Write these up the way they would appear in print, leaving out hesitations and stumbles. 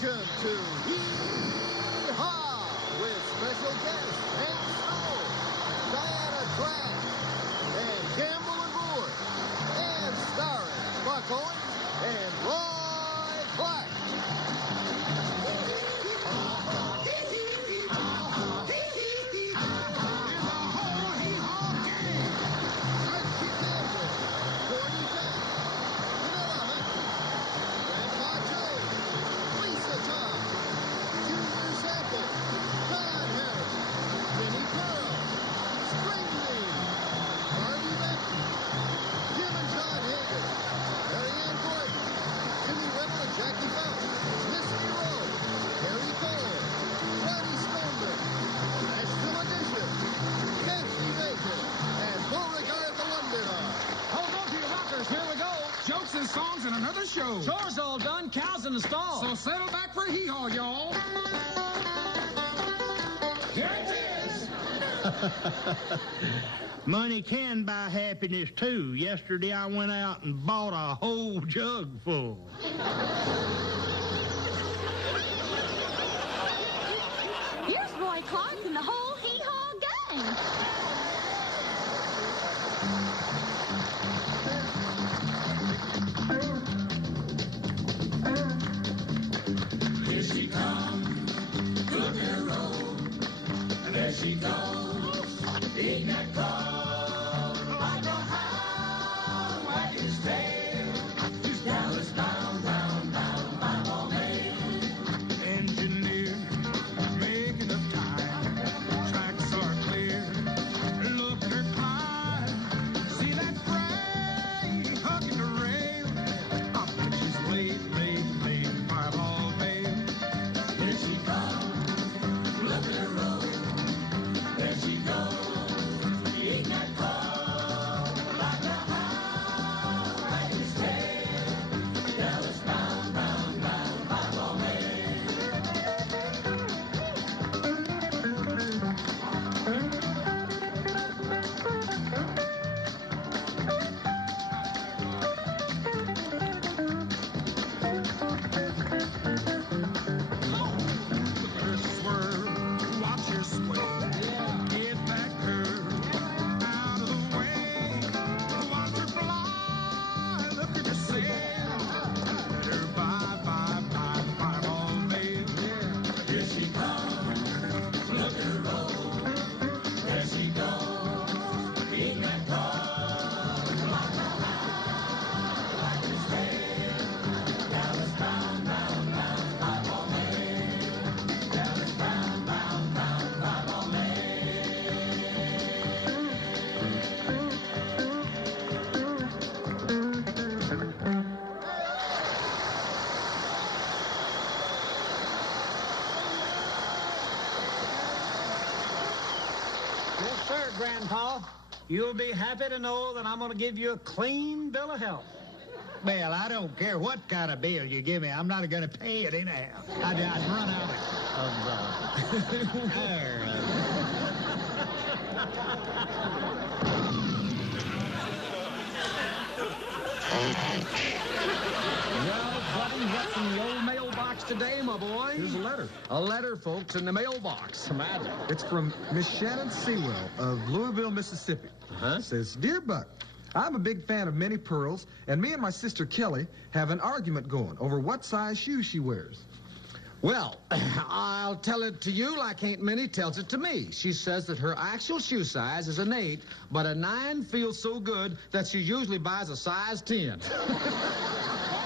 Welcome to Hee-Haw with special guests Hank Snow, Diana Trask, and Campbell and Brewer, and starring Buck Owens and Roy Clark. Jackie Fountain, Missy Rose, Harry Cole, Ronnie Stoneman, National Edition, Nancy Baker, and Beauregard the Londoner. Hold on to your rockers, here we go. Jokes and songs and another show. Chores all done, cows in the stall. So settle back for hee-haw, y'all. Here it is. Money can buy happiness, too. Yesterday, I went out and bought a whole jug full. Here's Roy Clark and the whole hee-haw gang. Here she comes, good little road, and there she goes, in that car. Grandpa, you'll be happy to know that I'm going to give you a clean bill of health. Well, I don't care what kind of bill you give me. I'm not going to pay it anyhow. I'd run out Well, buddy, what's in the old mailbox today, my boy? Here's a letter. A letter, folks, in the mailbox. Imagine. It's from Miss Shannon Sewell of Louisville, Mississippi. It says, Dear Buck, I'm a big fan of Minnie Pearls, and me and my sister Kelly have an argument going over what size shoes she wears. Well, I'll tell it to you like Aunt Minnie tells it to me. She says that her actual shoe size is an 8, but a 9 feels so good that she usually buys a size 10. That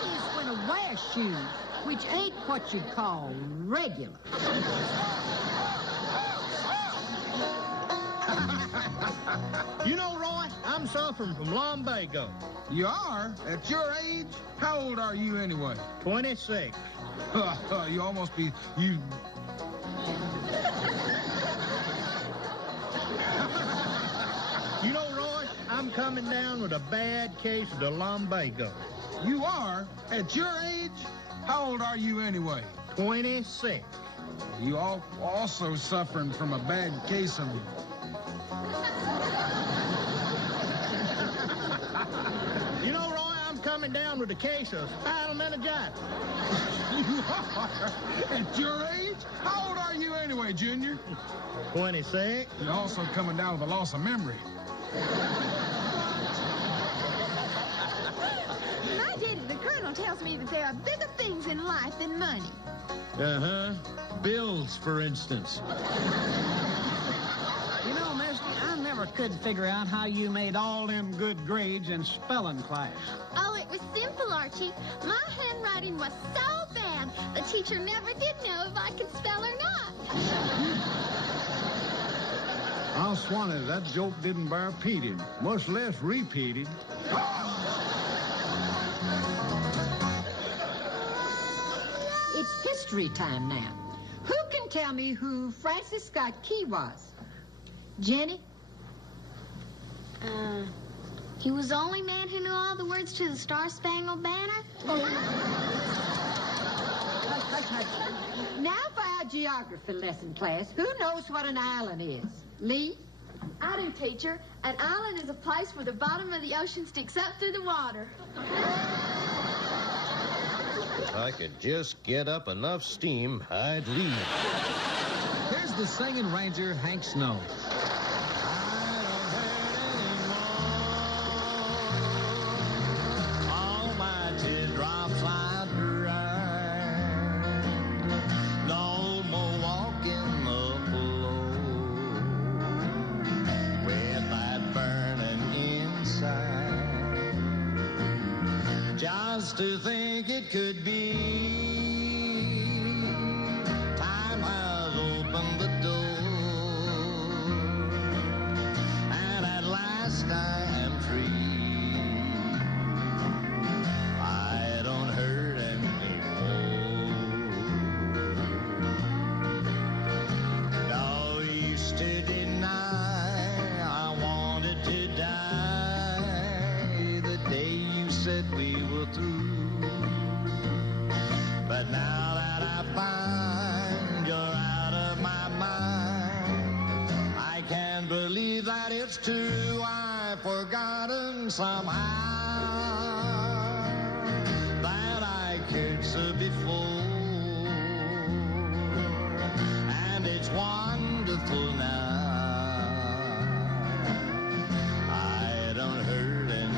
is when a wear shoe, which ain't what you'd call regular. You know, Roy, I'm suffering from lumbago. You are? At your age? How old are you anyway? 26. You almost be... You... You know, Roy, I'm coming down with a bad case of the lumbago. You are? At your age? How old are you anyway? 26. You also suffering from a bad case of... You know, Roy, I'm coming coming down with a case of spinal meningitis. You are? At your age? How old are you anyway, Junior? 26. You're also coming down with a loss of memory. My daddy, the colonel, tells me that there are bigger things in life than money. Uh-huh. Bills, for instance. You know, Misty, I never could figure out how you made all them good grades in spelling class. Oh, it was simple, Archie. My handwriting was so bad, the teacher never did know if I could spell or not. I'll swan it, that joke didn't bear repeating, much less repeated. It's history time now. Who can tell me who Francis Scott Key was? Jenny? He was the only man who knew all the words to the Star-Spangled Banner? Now for our geography lesson, class. Who knows what an island is? Lee? I do, teacher. An island is a place where the bottom of the ocean sticks up through the water. If I could just get up enough steam, I'd leave. Here's the singing ranger, Hank Snow. All my teardrops I dried. No more walking the floor with that burning inside. Just to think it could be. Time has opened the door, and at last I am free. I don't hurt anymore. No use to deny I wanted to die the day you said we were through. But now that I find you're out of my mind, I can't believe that it's true. I've forgotten somehow that I cared so before, and it's wonderful now. I don't hurt anymore.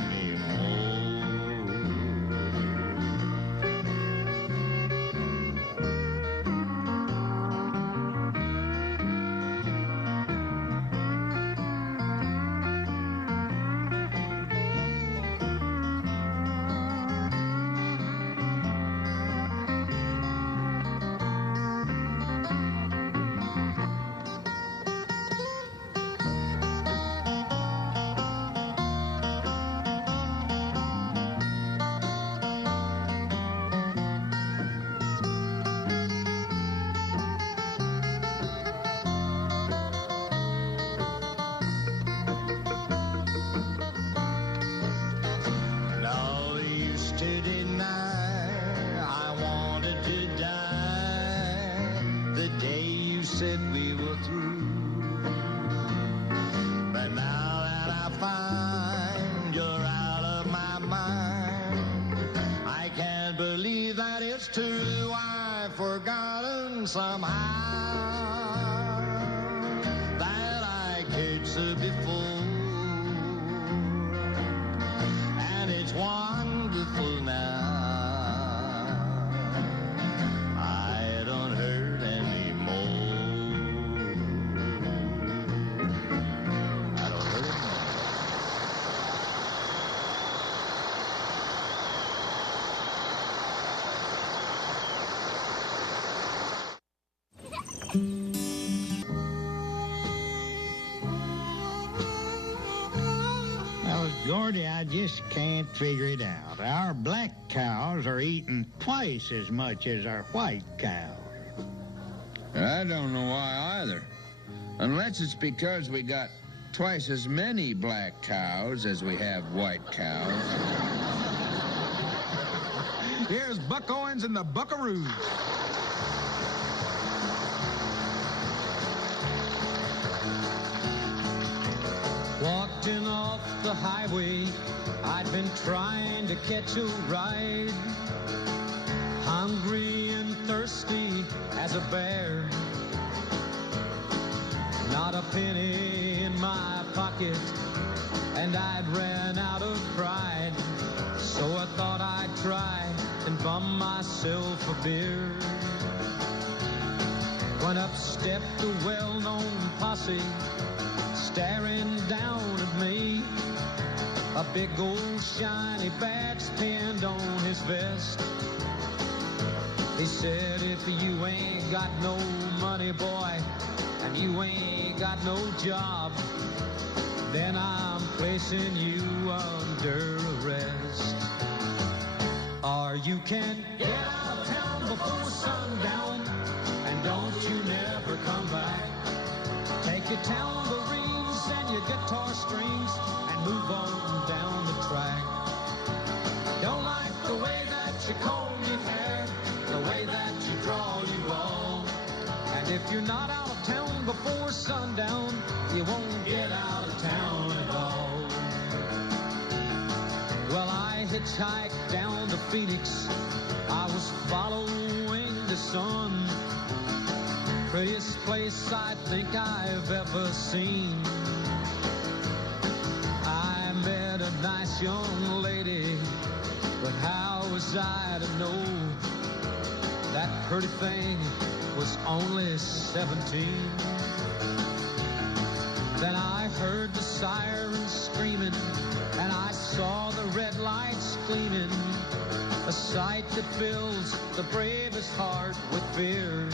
No use to deny I wanted to die the day you said we were through. But now that I find you're out of my mind, I can't believe that it's true. I've forgotten somehow that I cared so before, and it's wonderful now. I don't hurt anymore. I don't hurt anymore. Well, Gordy, I just can't figure it out. Our black cows are eating twice as much as our white cows. I don't know why either. Unless it's because we got twice as many black cows as we have white cows. Here's Buck Owens and the Buckaroos. Walking off the highway, I'd been trying to catch a ride, hungry and thirsty as a bear. Not a penny in my pocket, and I'd ran out of pride. So I thought I'd try and bum myself a beer. When up stepped a well-known posse, staring down at me. A big old shiny badge pinned on his vest. He said, if you ain't got no money, boy, and you ain't got no job, then I'm placing you under arrest. Or you can get out of town before sundown, and don't you never come back. Take your tambourines and your guitar strings and move on down the track. Don't like the way that you comb your hair, the way that you draw you all. And if you're not out of town before sundown, you won't get out of town at all. Well, I hitchhiked down to Phoenix. I was following the sun. Prettiest place I think I've ever seen. I met a nice young lady, but how was I to know that pretty thing was only 17? Then I heard the sirens screaming, and I saw the red lights gleaming, a sight that fills the bravest heart with fear.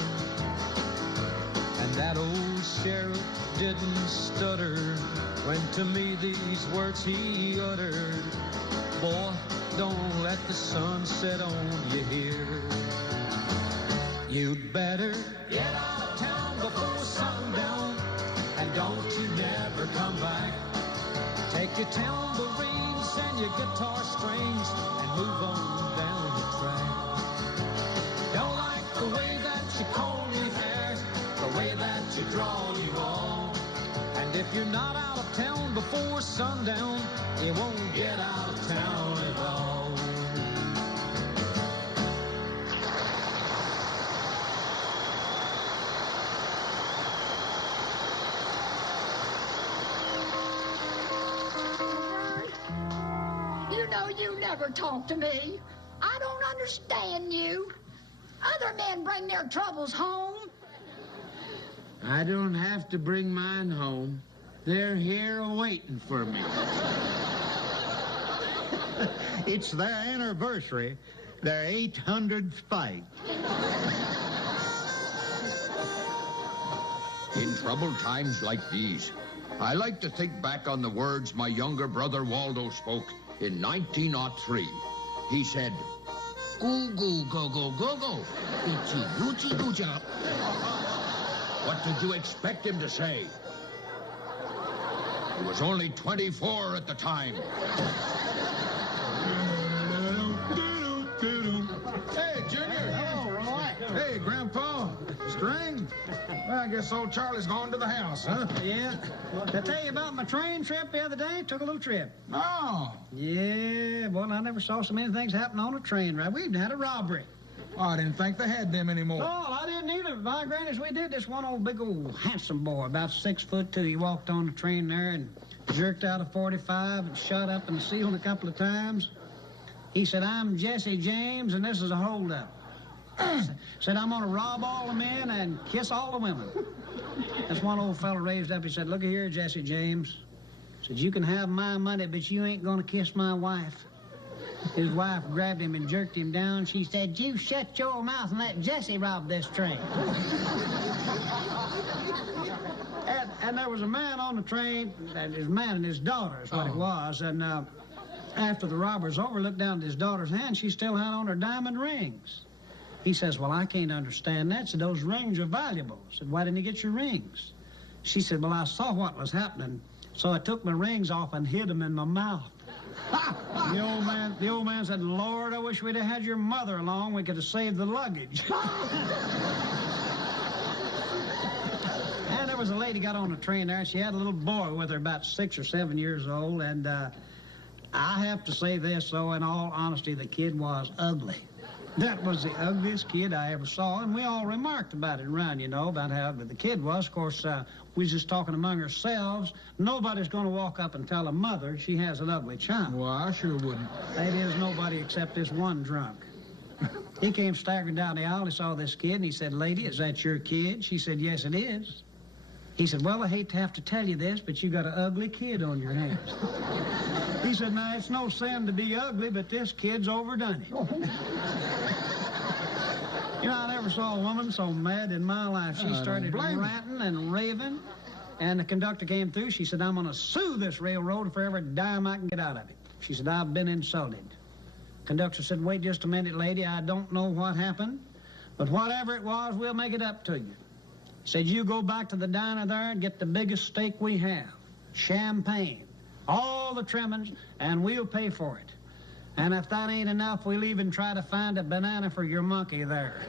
And that old sheriff didn't stutter when to me these words he uttered: boy, don't let the sun set on you here. You'd better get out of town before sundown, and don't you never come back. Take your tambourines and your guitar strings and move on down the track. Don't like the way that you comb your hair, the way that you draw you all. And if you're not out of town before sundown, you won't get out of town at all. You know you never talk to me. I don't understand you. Other men bring their troubles home. I don't have to bring mine home. They're here waiting for me. It's their anniversary, their 800th fight. In troubled times like these, I like to think back on the words my younger brother Waldo spoke in 1903. He said, "Goo goo go go go go, itchy goochie goocha." What did you expect him to say? He was only 24 at the time. Hey, Junior. Oh, Roy. Hey, Grandpa. String? Well, I guess old Charlie's gone to the house, huh? Yeah. Did I tell you about my train trip the other day? Took a little trip. Oh. Yeah, well, I never saw so many things happen on a train ride. We even had a robbery. Oh, I didn't think they had them anymore. Oh, I didn't either. By granny, we did. This one old big old handsome boy, about 6'2", he walked on the train there and jerked out a .45 and shot up in the ceiling a couple of times. He said, "I'm Jesse James, and this is a holdup." Said, "I'm going to rob all the men and kiss all the women." This one old fella raised up. He said, "Look here, Jesse James." Said, "You can have my money, but you ain't going to kiss my wife." His wife grabbed him and jerked him down. She said, "You shut your mouth and let Jesse rob this train." and there was a man on the train, and his man and his daughter is what it was. And after the robber's over, looked down at his daughter's hand. She still had on her diamond rings. He says, "Well, I can't understand that." Said, "Those rings are valuable." Said, "Why didn't you get your rings?" She said, "Well, I saw what was happening, so I took my rings off and hid them in my mouth." The old man said, "Lord, I wish we'd have had your mother along. We could have saved the luggage." And there was a lady got on the train there, and she had a little boy with her, about 6 or 7 years old, and I have to say this, though, in all honesty, the kid was ugly. That was the ugliest kid I ever saw, and we all remarked about it around, you know, about how ugly the kid was. Of course, we was just talking among ourselves. Nobody's going to walk up and tell a mother she has an ugly child. Well, I sure wouldn't. That is nobody except this one drunk. He came staggering down the aisle. He saw this kid, and he said, "Lady, is that your kid?" She said, "Yes, it is." He said, "Well, I hate to have to tell you this, but you got an ugly kid on your hands." He said, "Now, it's no sin to be ugly, but this kid's overdone it." You know, I never saw a woman so mad in my life. She started ranting and raving, and the conductor came through. She said, "I'm going to sue this railroad for every dime I can get out of it." She said, "I've been insulted." Conductor said, "Wait just a minute, lady. I don't know what happened, but whatever it was, we'll make it up to you." He said, "You go back to the diner there and get the biggest steak we have, champagne, all the trimmings, and we'll pay for it. And if that ain't enough, we'll even try to find a banana for your monkey there."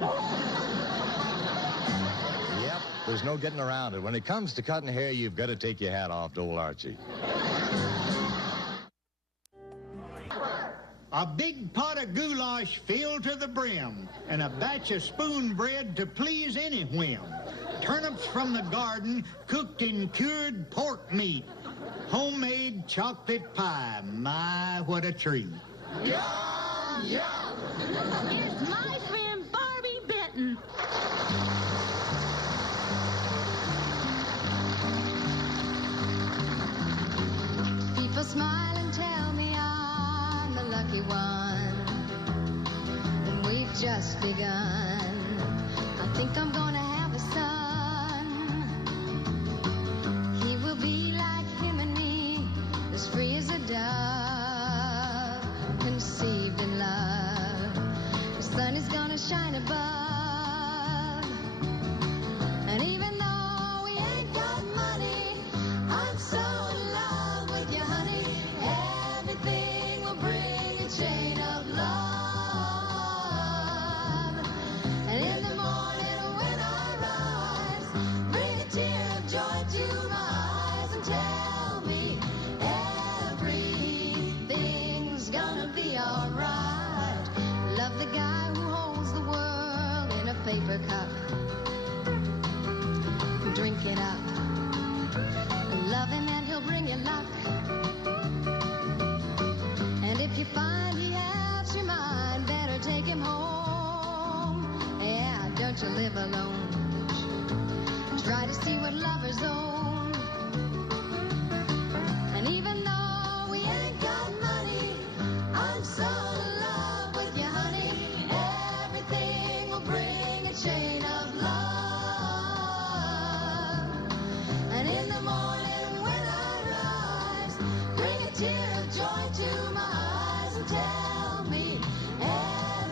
Yep, there's no getting around it. When it comes to cutting hair, you've got to take your hat off to old Archie. A big pot of goulash filled to the brim, and a batch of spoon bread to please any whim. Turnips from the garden, cooked in cured pork meat. Homemade chocolate pie, my, what a treat. Yum, yum. Here's my friend Barbie Benton. People smile and tell me I'm the lucky one, and we've just begun. I think I'm gonna have a son. He will be like him and me, as free as a dove, conceived in love. The sun is gonna shine above, and even though we ain't got money, I'm so in love with you, honey. Everything will bring a chain of love, and in the morning when I rise, bring a tear of joy to my eyes and tell me everything's gonna be alright. Love the guy who holds the world in a paper cup. Drink it up. Love him and he'll bring you luck. And if you find he has your mind, better take him home. Yeah, don't you live alone. Try to see what lovers own. And even though we ain't got money, I'm so in love with you, honey. Everything will bring a chain of love. And in the morning when I rise, bring a tear of joy to my eyes and tell me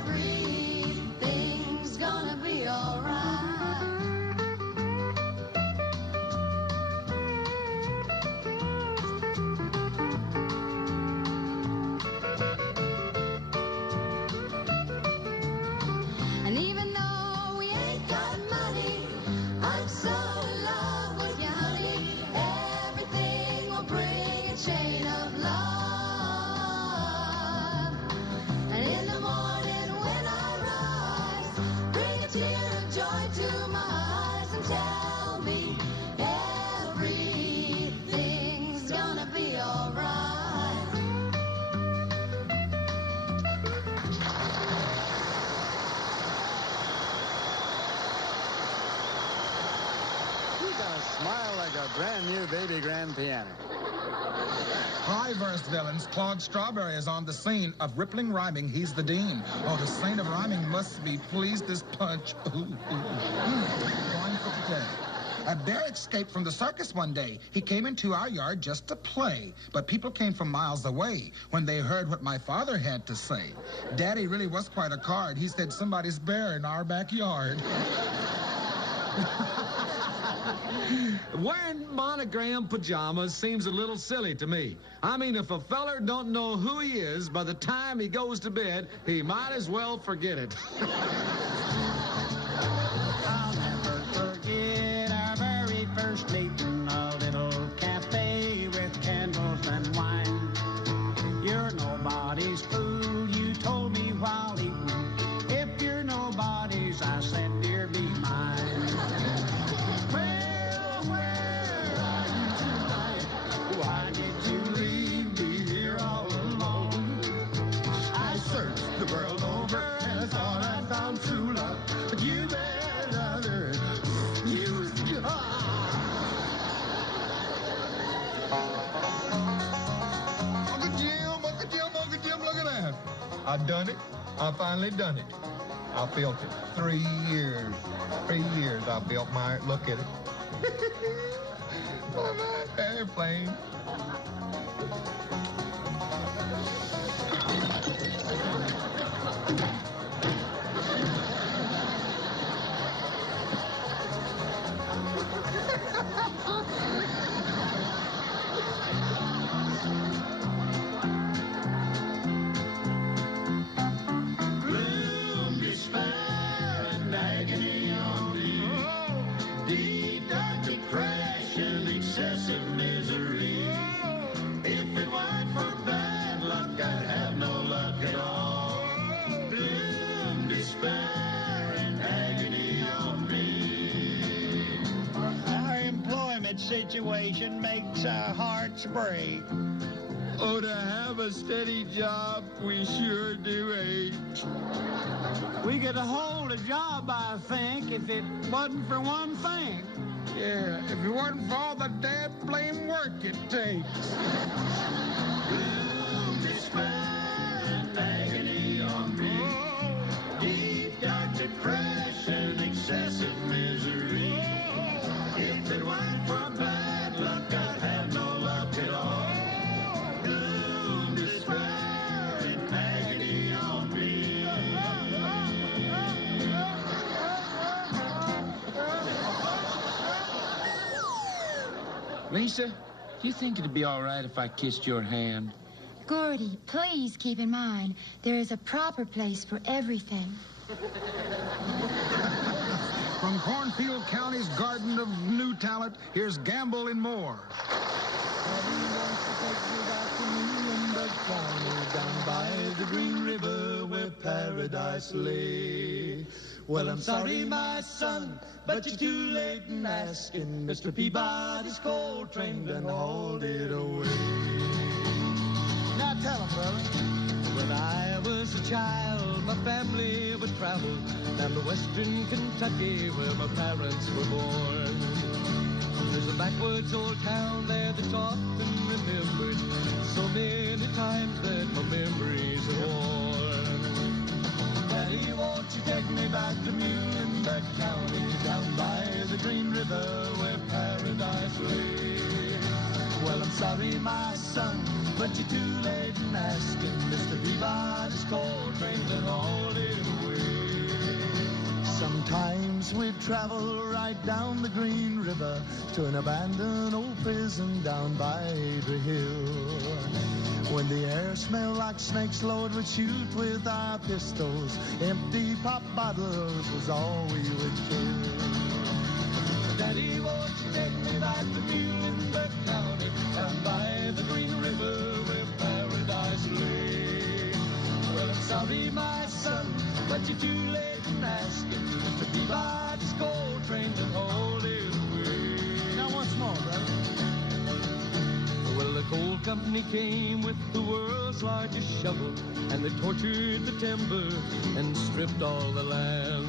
everything's gonna be alright. And even though we ain't got money, I'm so in love with you, honey. Everything will bring a chain of love. And in the morning when I rise, bring a tear of joy to my eyes and tell me everything's gonna be alright. You gotta smile like a brand new baby grand piano. High verse villains, Claude Strawberry is on the scene of rippling rhyming. He's the dean. Oh, the saint of rhyming must be pleased as punch. Ooh, going for today. A bear escaped from the circus one day. He came into our yard just to play, but people came from miles away when they heard what my father had to say. Daddy really was quite a card. He said somebody's bear in our backyard. Wearing monogram pajamas seems a little silly to me. I mean, if a feller don't know who he is, by the time he goes to bed, he might as well forget it. I'll never forget our very first meeting, a little cafe with candles and wine. You're done it. I finally done it. I built it. 3 years. 3 years I built my... Look at it. My airplane. Gloom, despair, and agony on me. Deep, dark depression, excessive misery. If it weren't for bad luck, I'd have no luck at all. Gloom, despair, and agony on me. Our employment situation makes our hearts break. Oh, to have a steady job, we sure do hate. We could hold a job, I think, if it wasn't for one thing. Yeah, if it wasn't for all the dad blame work it takes. Gloom, despair, and agony on me. Deep, dark depression, excessive misery. If it weren't for bad luck, I'd have no luck at all. Gloom, despair, and agony on me. Lisa, do you think it'd be all right if I kissed your hand? Gordy, please keep in mind, there is a proper place for everything. From Cornfield County's Garden of New Talent, here's Gamble and Moore. Down by the Green River where paradise lay. Well, I'm sorry, my son, but you're too late in asking. Mr. Peabody's coal train done hauled it away. Now tell him, brother. When I was a child, my family would travel down to western Kentucky where my parents were born. There's a backwoods old town there that's often remembered so many times that my memories are worn. Daddy, won't you take me back to Muhlenberg County, down by the Green River where paradise lay? Well, I'm sorry, my son, but you're too late in asking. Mr. Peabody's coal train done hauled it away. Sometimes we'd travel right down the Green River to an abandoned old prison down by Adrie Hill. When the air smelled like snakes, Lord, would shoot with our pistols. Empty pop bottles was all we would kill. Daddy, won't you take me back to Muhlenberg County, down by the Green River where paradise lay? Well, I'm sorry, my son, but you're too late in asking. Mr. Peabody's coal train done hauled it away. Now once more, brother. Well, the coal company came with the world's largest shovel, and they tortured the timber and stripped all the land.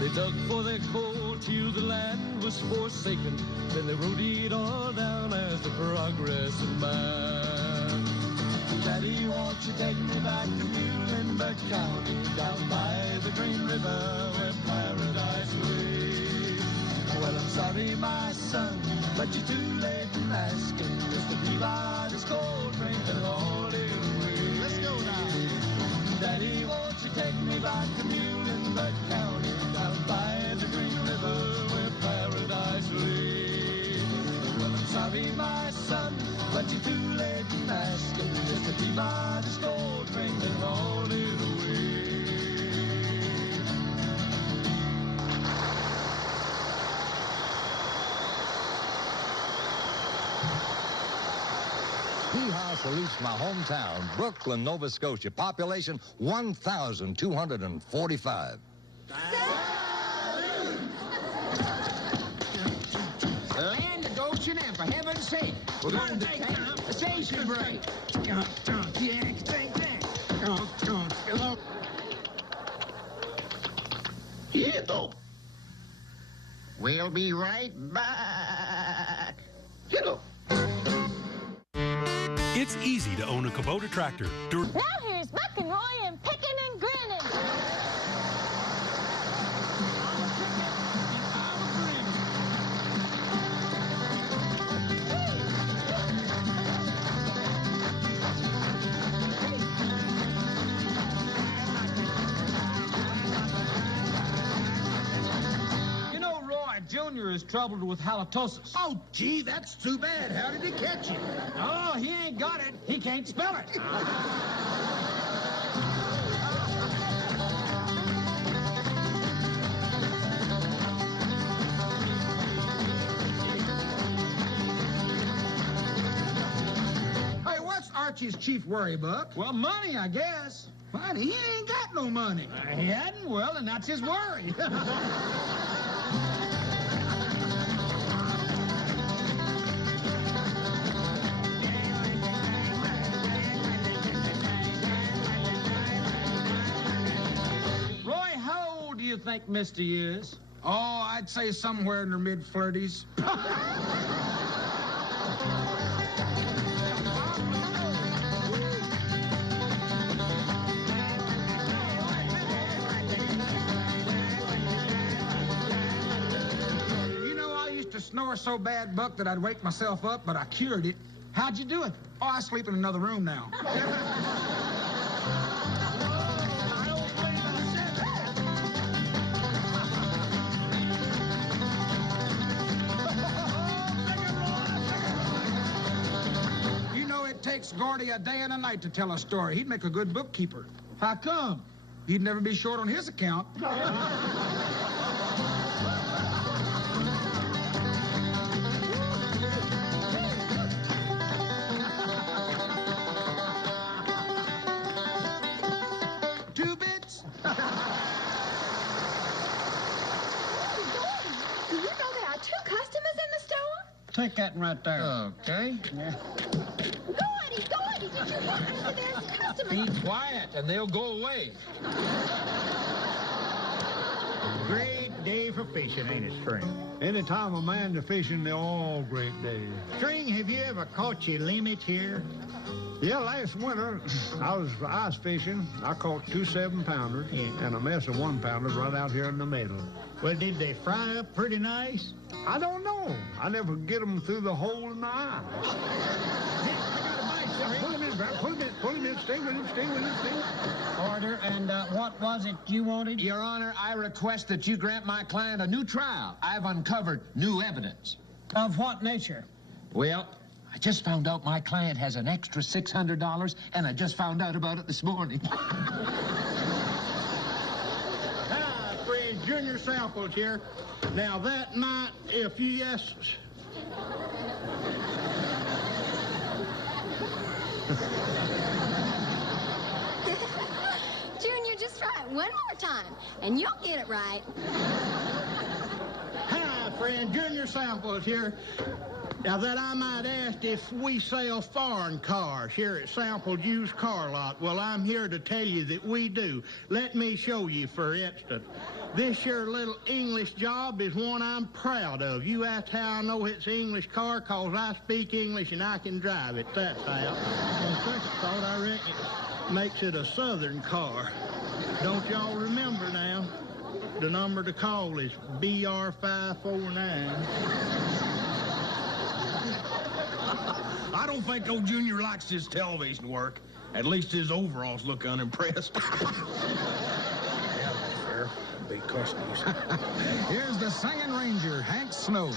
They dug for their coal till the land was forsaken. Then they wrote it all down as the progress of man. Daddy, won't you take me back to Muhlenberg County, down by the Green River where paradise lay? Well, I'm sorry, my son, but you're too late in asking. Mr. Peabody's coal train done hauled it away. Let's go now. Daddy, won't you take me back to Muhlenberg County, down by the Green River where paradise lay? Well, I'm sorry, my son, but you're too late in asking. Mr. Peabody's coal train done hauled it away. Hee-haw salutes my hometown, Brooklyn, Nova Scotia. Population 1,245. Land of Goshen, and for heaven's sake, we're going to take a station break. We'll be right back. It's easy to own a Kubota tractor. Now here's Everybody's bucking, Roy, and picking and grinning. Junior is troubled with halitosis. Oh, gee, that's too bad. How did he catch it? Oh, he ain't got it. He can't spell it. Hey, what's Archie's chief worry, Buck? Well, money, I guess. Money? He ain't got no money. He hadn't? Well, and that's his worry. You think Misty is? Oh, I'd say somewhere in her mid-flirties. You know, I used to snore so bad, Buck, that I'd wake myself up, but I cured it. How'd you do it? Oh, I sleep in another room now. Takes Gordy a day and a night to tell a story. He'd make a good bookkeeper. How come? He'd never be short on his account. 2 bits? Do you know there are 2 customers in the store? Take that one right there. Okay. Yeah. Gordy, did you hear? There's customers. Be quiet, and they'll go away. Great day for fishing, ain't it, String? Any time a man to fishing, they're all great days. String, have you ever caught your limit here? Yeah, last winter, I was ice fishing. I caught 2 7-pounders and a mess of 1-pounders right out here in the middle. Well, did they fry up pretty nice? I don't know. I never get them through the hole in the eye. Pull him in, Brad. Pull him in. Stay with him. Order, and what was it you wanted? Your Honor, I request that you grant my client a new trial. I've uncovered new evidence. Of what nature? Well, I just found out my client has an extra $600, and I just found out about it this morning. Hi, Fred, Junior Samples here. Now, that night, if you yes... Junior, just try it one more time, and you'll get it right. Hi, friend. Junior Samples here. Now, that I might ask if we sell foreign cars here at Sampled Used Car Lot. Well, I'm here to tell you that we do. Let me show you, for instance. This here little English job is one I'm proud of. You asked how I know it's an English car, 'cause I speak English and I can drive it. That's how. On second thought, I reckon it makes it a Southern car. Don't y'all remember now? The number to call is BR549. I don't think old Junior likes his television work. At least his overalls look unimpressed. Yeah, fair. Big customers. Here's the Singing Ranger, Hank Snow.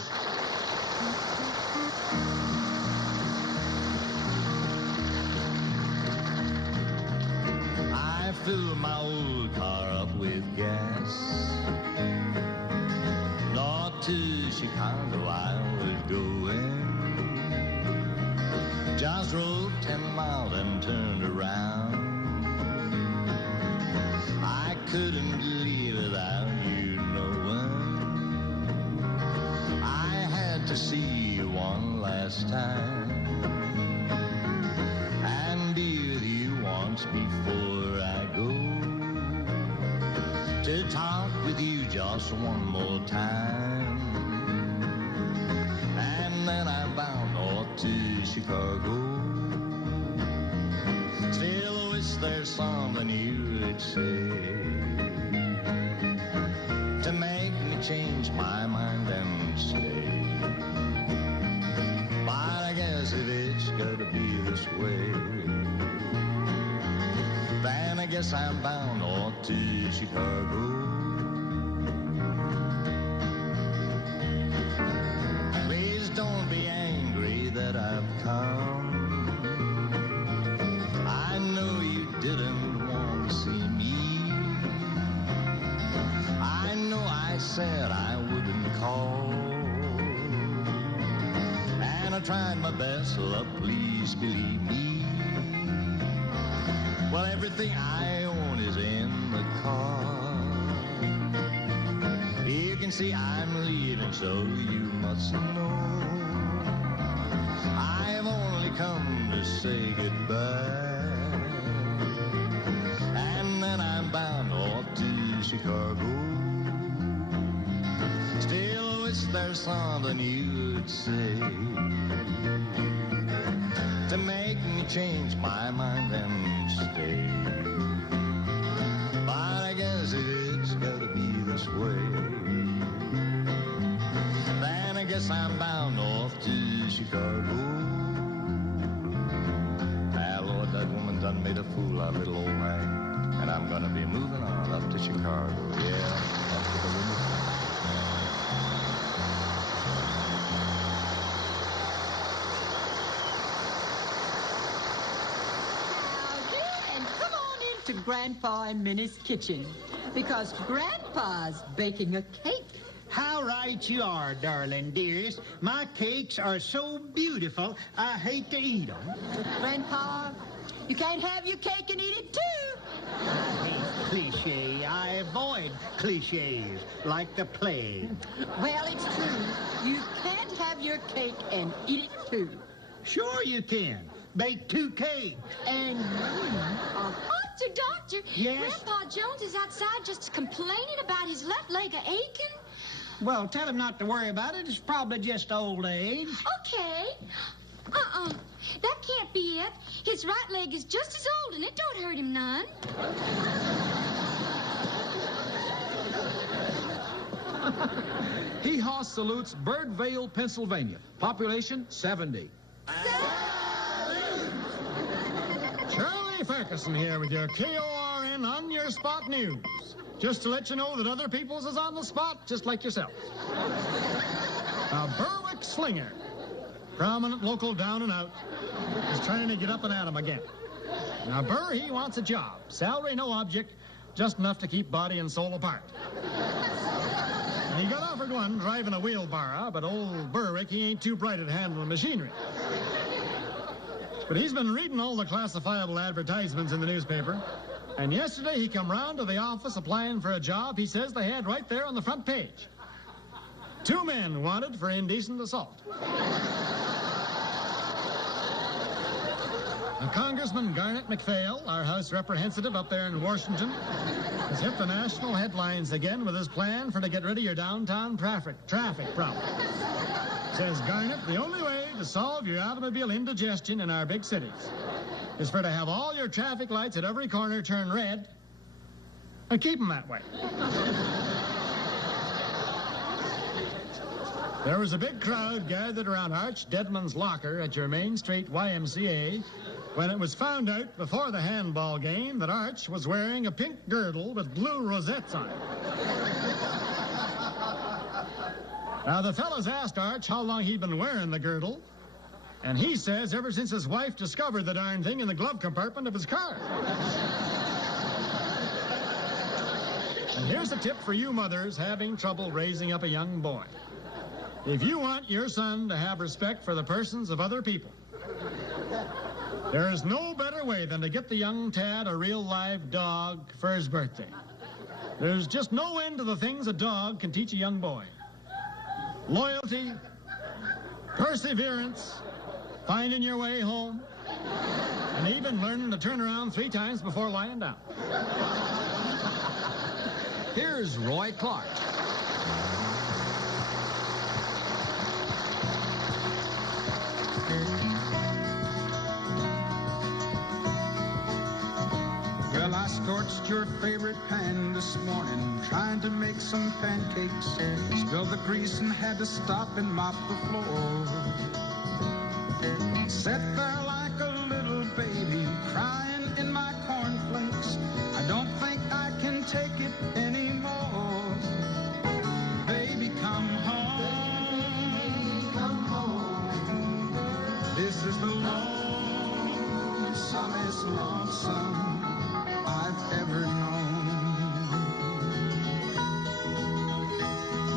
I filled my old car up with gas. North to Chicago I was going. Just rode 10 miles and turned around. I couldn't leave without you knowing. I had to see you one last time and be with you once before I go. To talk with you just one more time, and then I bound north to Chicago. Still wish there's something you'd say to make me change my mind and stay. But I guess if it's gotta be this way, then I guess I'm bound off to Chicago. Please don't be angry that I've come. I know you didn't want to see me. I know I said I wouldn't call, and I tried my best, love, please believe me. Well, everything I own is in the car. You can see I'm leaving, so you must know I've only come to say goodbye, and then I'm bound off to Chicago. Still wish there's something you'd say to make me change my mind and stay. But I guess it's gotta be this way, then I guess I'm bound off to Chicago. Ah, Lord, that woman done made a fool out of little old Hank, and I'm gonna be moving on up to Chicago. Yeah, up to the limit. To Grandpa and Minnie's kitchen, because Grandpa's baking a cake. How right you are, darling dearest. My cakes are so beautiful, I hate to eat them. Grandpa, you can't have your cake and eat it too. I hate cliche. I avoid cliches like the plague. Well, it's true. You can't have your cake and eat it too. Sure you can. Bake 2 cakes. And Doctor, yes? Grandpa Jones is outside just complaining about his left leg aching. Well, tell him not to worry about it. It's probably just old age. Okay. That can't be it. His right leg is just as old, and it don't hurt him none. Hee Haw salutes Birdvale, Pennsylvania. Population 70. Charlie Ferguson here with your KORN On Your Spot News. Just to let you know that other people's is on the spot, just like yourself. A Berwick slinger, prominent local down and out, is trying to get up and at him again. Now, Burr, he wants a job. Salary, no object, just enough to keep body and soul apart. And he got offered one driving a wheelbarrow, but old Berwick, he ain't too bright at handling machinery. But he's been reading all the classifiable advertisements in the newspaper, and yesterday he come round to the office applying for a job he says they had right there on the front page. 2 men wanted for indecent assault. Now, Congressman Garnet McPhail, our House representative up there in Washington, has hit the national headlines again with his plan for to get rid of your downtown traffic problem. Says Garnet, the only way to solve your automobile indigestion in our big cities is for to have all your traffic lights at every corner turn red and keep them that way. There was a big crowd gathered around Arch Deadman's locker at your Main Street YMCA when it was found out before the handball game that Arch was wearing a pink girdle with blue rosettes on it. Now, the fellas asked Arch how long he'd been wearing the girdle, and he says ever since his wife discovered the darn thing in the glove compartment of his car. And here's a tip for you mothers having trouble raising up a young boy. If you want your son to have respect for the persons of other people, there is no better way than to get the young tad a real live dog for his birthday. There's just no end to the things a dog can teach a young boy. Loyalty, perseverance, finding your way home, and even learning to turn around 3 times before lying down. Here's Roy Clark. used your favorite pan this morning, trying to make some pancakes. Spilled the grease and had to stop and mop the floor. Sat there like a little baby, crying in my cornflakes. I don't think I can take it anymore. Baby, come home. Baby, come home. This is the lonesomest lonesome I've ever known.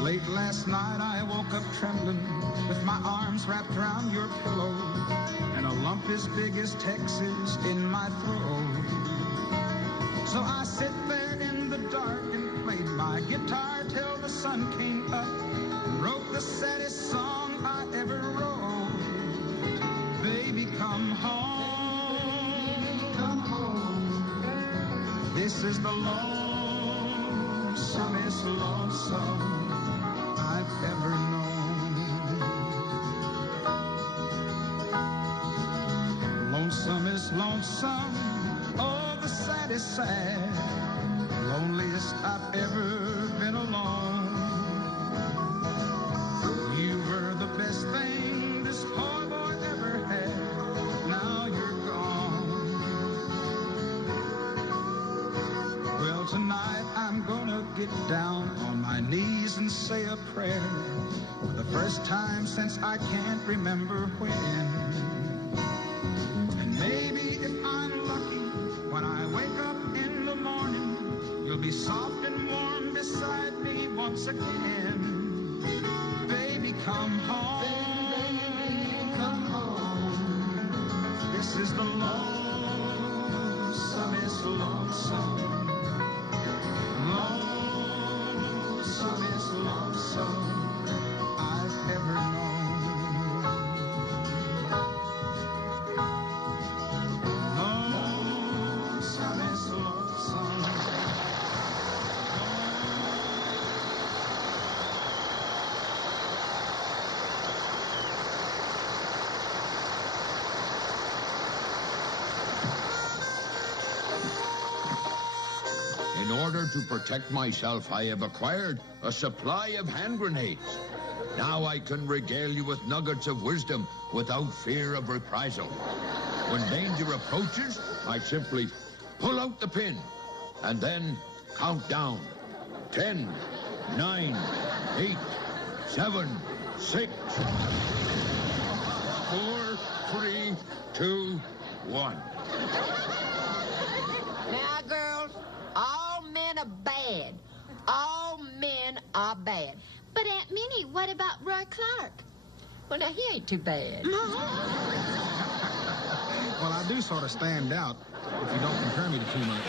Late last night I woke up trembling with my arms wrapped around your pillow and a lump as big as Texas in my throat. So I sit there in the dark and played my guitar till the sun came up and wrote the saddest song I ever wrote. Baby, come home. Come home. This is the lonesomest lonesome I've ever known. Lonesomest lonesome, oh, the saddest sad, loneliest I've ever been alone. You were the best thing this poor boy ever had. Now you're gone. Well, tonight I'm gonna get down on my knees and say a prayer for the first time since I can't remember when. And maybe if I'm lucky, when I wake up in the morning, you'll be soft and warm beside me once again. Baby, come home. Baby, come home. This is the lonesomest lonesome. Lonesomest lonesome I've ever known. Lonesomest lonesome. In order to protect myself, I have acquired a supply of hand grenades. Now I can regale you with nuggets of wisdom without fear of reprisal. When danger approaches, I simply pull out the pin and then count down. 10, 9, 8, 7, 6, 4, 3, 2, 1. Now, girls, all men are bad. All men are bad. But Aunt Minnie, what about Roy Clark? Well, now, he ain't too bad. Well, I do sort of stand out if you don't compare me to too much.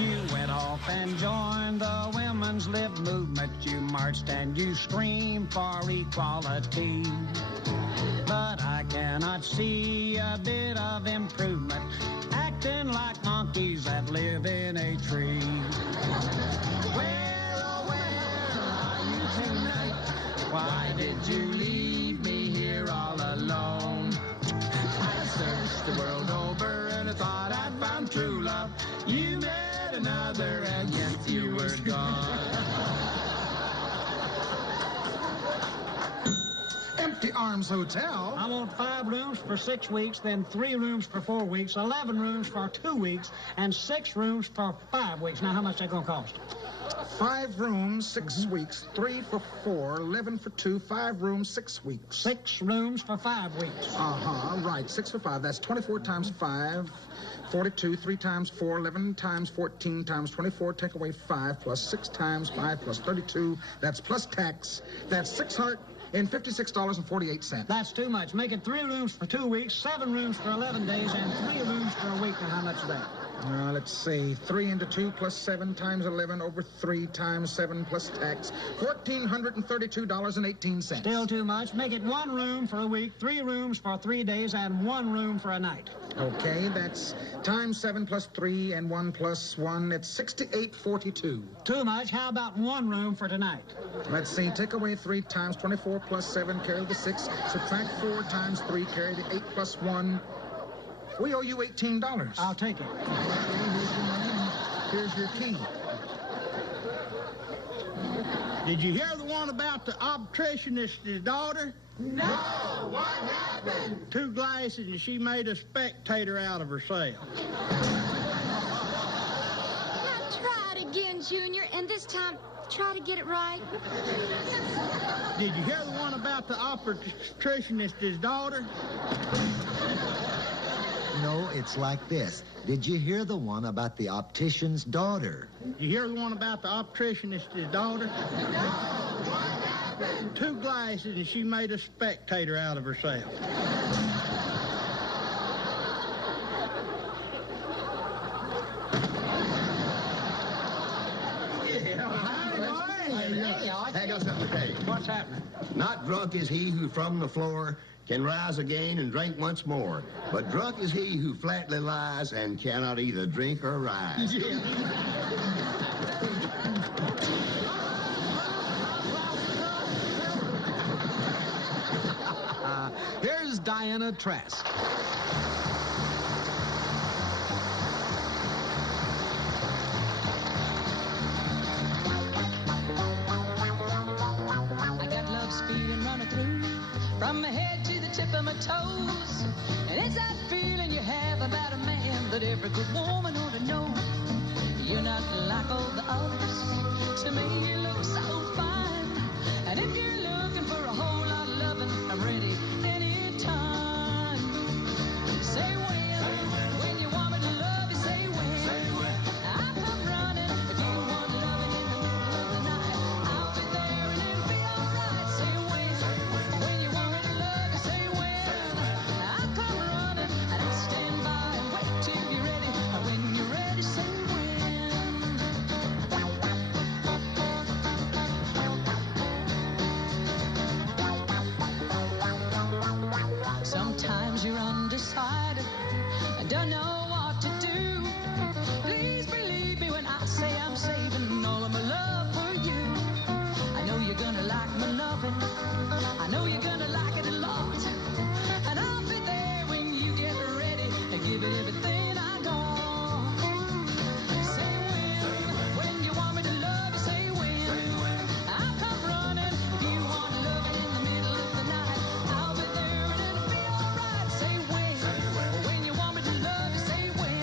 You went off and joined the women's lib movement. You marched and you screamed for equality. But I cannot see a bit of improvement, acting like monkeys that live in a tree. Where, oh, where are you tonight? Why did you leave me here all alone? I searched the world over and I thought I'd found true love. You met another and yet you were gone. Empty Arms Hotel. I want 5 rooms for 6 weeks, then 3 rooms for 4 weeks, 11 rooms for 2 weeks, and 6 rooms for 5 weeks. Now, how much that gonna cost? 5 rooms, 6 weeks, 3 for 4, 11 for 2, 5 rooms, 6 weeks. 6 rooms for 5 weeks. Uh-huh, right, 6 for 5. That's 24 times 5, 42, 3 times 4, 11 times 14 times 24, take away 5, plus 6 times 5, plus 32, that's plus tax. That's $656.48. That's too much. Make it 3 rooms for 2 weeks, 7 rooms for 11 days, and 3 rooms for a week. Now, how much is that? Let's see. 3 into 2 plus 7 times 11 over 3 times 7 plus tax. $1,432.18. Still too much. Make it 1 room for a week, 3 rooms for 3 days, and 1 room for a night. Okay, that's times 7 plus 3 and 1 plus 1. It's $68.42. Too much. How about 1 room for tonight? Let's see. Take away 3 times 24 plus 7, carry the 6. Subtract 4 times 3, carry the 8 plus 1. We owe you $18. I'll take it. Here's your money. Here's your key. Did you hear the one about the obstetricianist's daughter? No! What happened? 2 glasses and she made a spectator out of herself. Now try it again, Junior, and this time try to get it right. Did you hear the one about the obstetricianist's daughter? No, it's like this. Did you hear the one about the optician's daughter? You hear the one about the obstetricianist's daughter? No! What happened? 2 glasses and she made a spectator out of herself. I got something to tell you. What's happening? Not drunk is he who from the floor can rise again and drink once more, but drunk is he who flatly lies and cannot either drink or rise. Here's Diana Trask. I got love speeding running through from my head to the tip of my toes. And it's that feeling you have about a man that every good woman ought to know. You're not like all the others. To me, you look so fine. And if you're looking for a whole lot of loving, I'm ready anytime. Say when you want me to love you, say when. I'll come running if you want loving in the middle of the night. I'll be there and it'll be alright. Say when you want me to love you, say when. I'll come running and I'll stand by and wait till you're ready. When you're ready, say when. Sometimes you're undecided and don't know what to do. Please believe me when I say I'm saving all of my love for you. I know you're gonna like my loving. I know you're gonna like it a lot. And I'll be there when you get ready to give it everything I got. Say when you want me to love you, say when. I'll come running if you want loving in the middle of the night. I'll be there and it'll be alright. Say when you want me to love you, say when.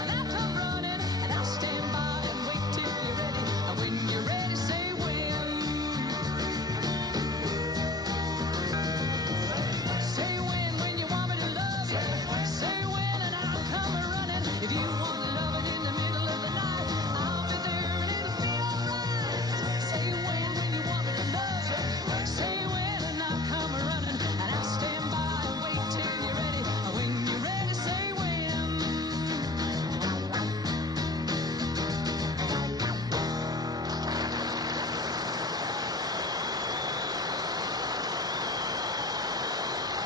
And I'll come running and I'll stand by and wait till you're ready. And when you're ready, say when. Say when you want me to love you. Say when and I'll come running. If you want loving in the middle of the night, I'll be there and it'll be alright. Say when you want me to love you. Say when and I'll come running and I'll stand by and wait till you're ready. When you're ready, say when.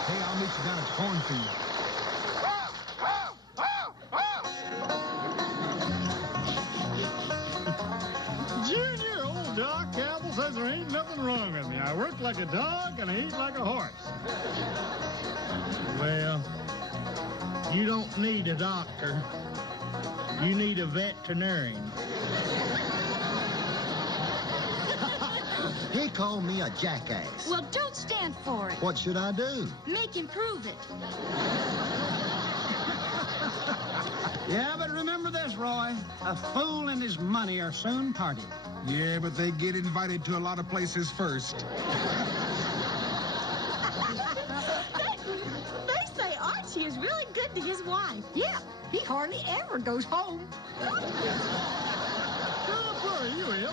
Hey, I'll meet you down at the cornfield. Junior, old Doc Campbell says there ain't nothing wrong with me. I work like a dog and I eat like a horse. Well, you don't need a doctor. You need a veterinarian. He called me a jackass. Well, don't stand for it. What should I do? Make him prove it. Yeah, but remember this, Roy. A fool and his money are soon parted. Yeah, but they get invited to a lot of places first. They say Archie is really good to his wife. Yeah, he hardly ever goes home. Where are you, Will?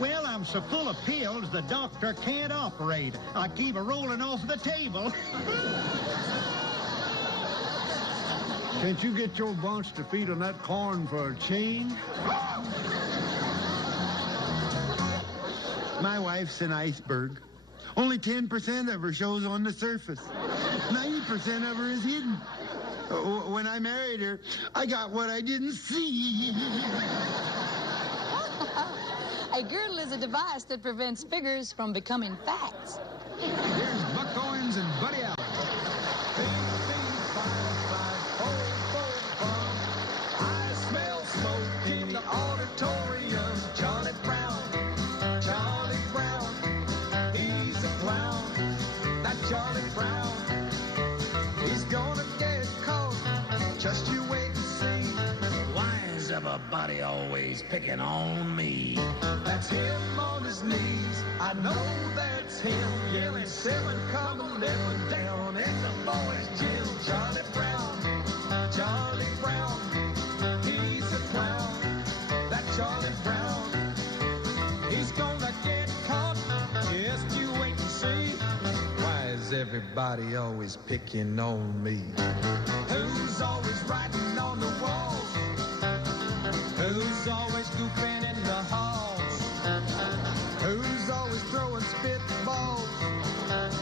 Well, I'm so full of pills the doctor can't operate. I keep a rolling off the table. Can't you get your bunch to feed on that corn for a change? My wife's an iceberg. Only 10% of her shows on the surface. 90% of her is hidden. When I married her, I got what I didn't see. A girdle is a device that prevents figures from becoming facts. Here's Buck Owens and Buddy Allen. everybody always picking on me. That's him on his knees. I know that's him yelling 7, come 11 down at the boys' gym. Charlie Brown, Charlie Brown, he's a clown. That Charlie Brown, he's gonna get caught. Just you wait and see. Why is everybody always picking on me? Who's always writing on the walls? Who's always goofing in the halls? Who's always throwing spitballs?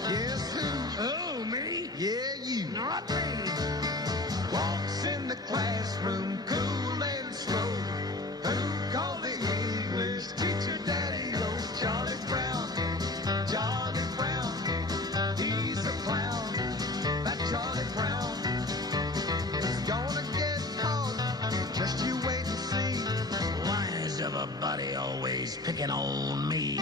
Guess who? Oh, me? Yeah, you. Not me. Walks in the classroom cool and slow. Who called the English teacher daddy? Oh, Charlie Brown, Charlie Brown, he's a clown. That Charlie Brown is gonna get caught. Just you wait and see. Why is everybody always picking on me?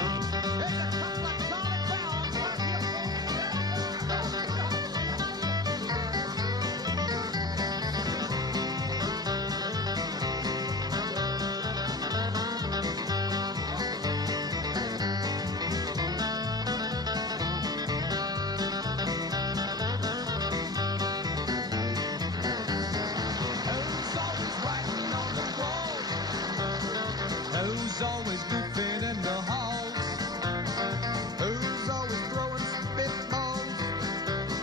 Who's always writing on the wall? Who's always goofing in the halls? Who's always throwing spitballs?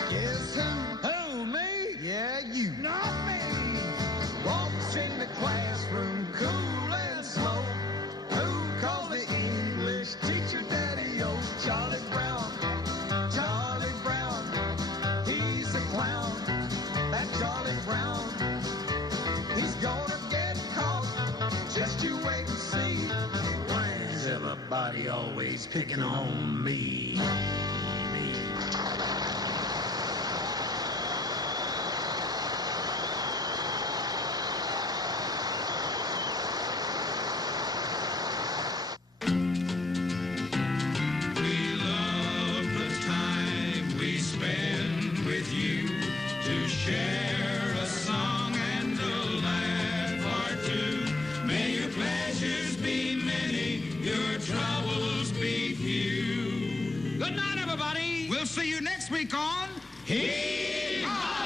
Guess who? Who, me? Yeah, you. Not me. Walks in the classroom cool and slow. Who calls the English teacher daddy? Oh, Charlie Brown, Charlie Brown, he's a clown. That Charlie Brown, he's gonna get caught. Just you wait and see. Why is everybody always picking on me? We love the time we spend with you to share a song and a laugh or two. May your pleasures be many, your troubles be few. Good night, everybody. We'll see you next week on Hee Haw!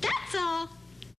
That's all.